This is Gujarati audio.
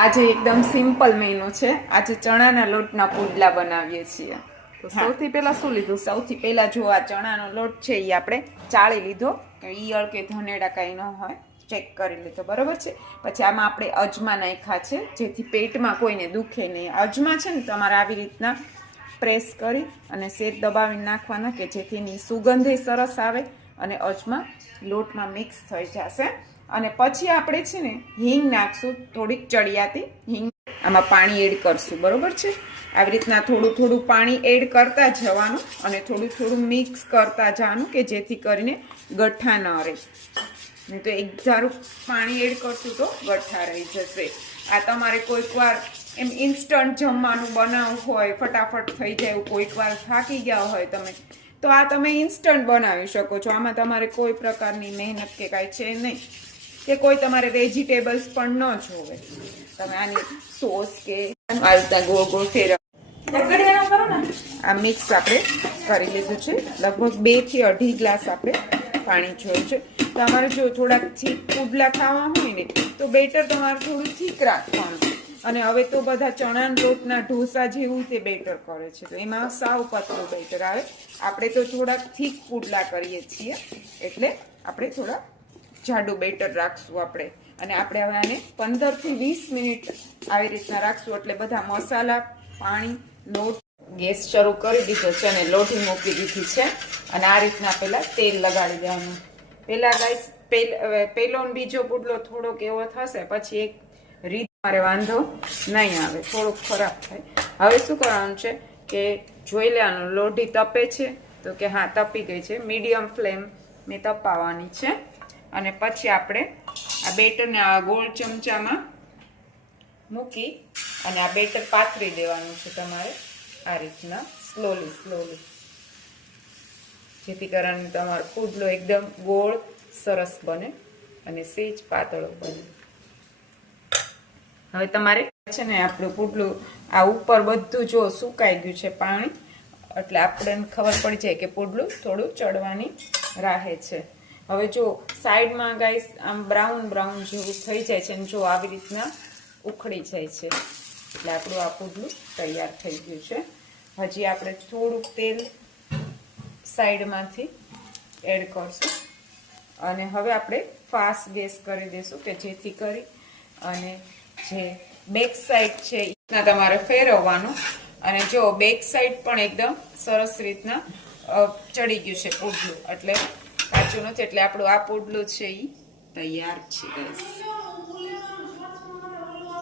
આજે એકદમ સિમ્પલ મેનુ છે. આજે ચણાના લોટના પુડલા બનાવીએ છીએ. તો સૌથી પહેલા શું લીધું? સૌથી પહેલા જો આ ચણાનો લોટ છે એ આપણે ચાળી લીધો, કે ઈયળ કે ધનેડા કાંઈ ન હોય, ચેક કરી લીધો, બરોબર છે. પછી આમાં આપણે અજમા નાખ્યા છે, જેથી પેટમાં કોઈને દુખે નહીં. અજમા છે ને તમારે આવી રીતના પ્રેસ કરી અને શેર દબાવીને નાખવાના, કે જેથી એની સુગંધે સરસ આવે અને અજમા લોટમાં મિક્સ થઈ જશે. અને પછી આપણે છે ને હિંગ નાખશું, થોડીક ચડિયાતી હિંગ. આમાં પાણી એડ કરશું, બરોબર છે. આવી રીતના થોડું થોડું પાણી એડ કરતા જવાનું અને થોડું થોડું મિક્સ કરતા જવાનું, કે જેથી કરીને ગઠ્ઠા ન રહે. નહીં તો એક ધારું પાણી એડ કરશું તો ગઠ્ઠા રહી જશે. આ તમારે કોઈક વાર એમ ઇન્સ્ટન્ટ જમવાનું બનાવવું હોય, ફટાફટ થઈ જાય એવું, કોઈક વાર થાકી ગયા હોય તમે, તો આ તમે ઇન્સ્ટન્ટ બનાવી શકો છો. આમાં તમારે કોઈ પ્રકારની મહેનત કે કાંઈ છે નહીં, કે કોઈ તમારે વેજીટેબલ્સ પણ ન જોવે. તમે આની સોસ કે આ રીતના ગોળ ગોળ ફેરવ. આ મિક્સ આપણે કરી લીધું છે. લગભગ 2 થી 2.5 ગ્લાસ આપણે પાણી જોયું છે. તમારે જો થોડાક થીક પુડલા ખાવા હોય ને તો બેટર તમારે થોડું થીક રાખવાનું. અને હવે તો બધા ચણાના લોટના ઢોસા જેવું તે બેટર કરે છે, તો એમાં સાવ પતલું બેટર આવે. આપણે તો થોડાક થીક પુડલા કરીએ છીએ, એટલે આપણે થોડા જાડું બેટર રાખશું આપણે. અને આપણે હવે આને 15 થી 20 મિનિટ આવી રીતના રાખશું. એટલે બધા મસાલા, પાણી, લોટ. ગેસ શરૂ કરી દીધો છે અને લોટી મૂકી દીધી છે. અને આ રીતના પહેલાં તેલ લગાડી દેવાનું. પહેલાં ગાઈસ પહેલો ને બીજો પુડલો થોડોક એવો થશે, પછી એક રીત મારે વાંધો નહીં આવે, થોડુંક ખરાબ થાય. હવે શું કરવાનું છે કે જોઈ લેવાનું લોઢી તપે છે તો કે હા તપી ગઈ છે. મીડિયમ ફ્લેમ મેં તપાવવાની છે. અને પછી આપણે આ બેટરને આ ગોળ ચમચામાં મૂકી અને આ બેટર પાથરી દેવાનું છે તમારે આ રીતના સ્લોલી, જેથી કરીને તમારો પુડલો એકદમ ગોળ સરસ બને અને સેજ પાતળો બને. હવે તમારે છે ને આપણું પુડલું આ ઉપર બધું જો સુકાઈ ગયું છે પાણી, એટલે આપણને ખબર પડી જાય કે પુડલું થોડું ચડવાની રાહે છે. હવે જો સાઈડમાં ગાઈસ આમ બ્રાઉન જેવું થઈ જાય છે, અને જો આવી રીતના ઉખડી જાય છે, એટલે આપણું આ પુડલું તૈયાર થઈ ગયું છે. હજી આપણે થોડુંક તેલ સાઈડમાંથી એડ કરશું અને હવે આપણે ફાસ્ટ ગેસ કરી દઈશું, કે જેથી કરી અને જે બેક સાઈડ છે એ રીતના તમારે ફેરવવાનું. અને જો બેક સાઈડ પણ એકદમ સરસ રીતના ચડી ગયું છે પુડલું, એટલે કાચું નથી. એટલે આપણું આ પુડલું છે એ તૈયાર છે ગાઈસ.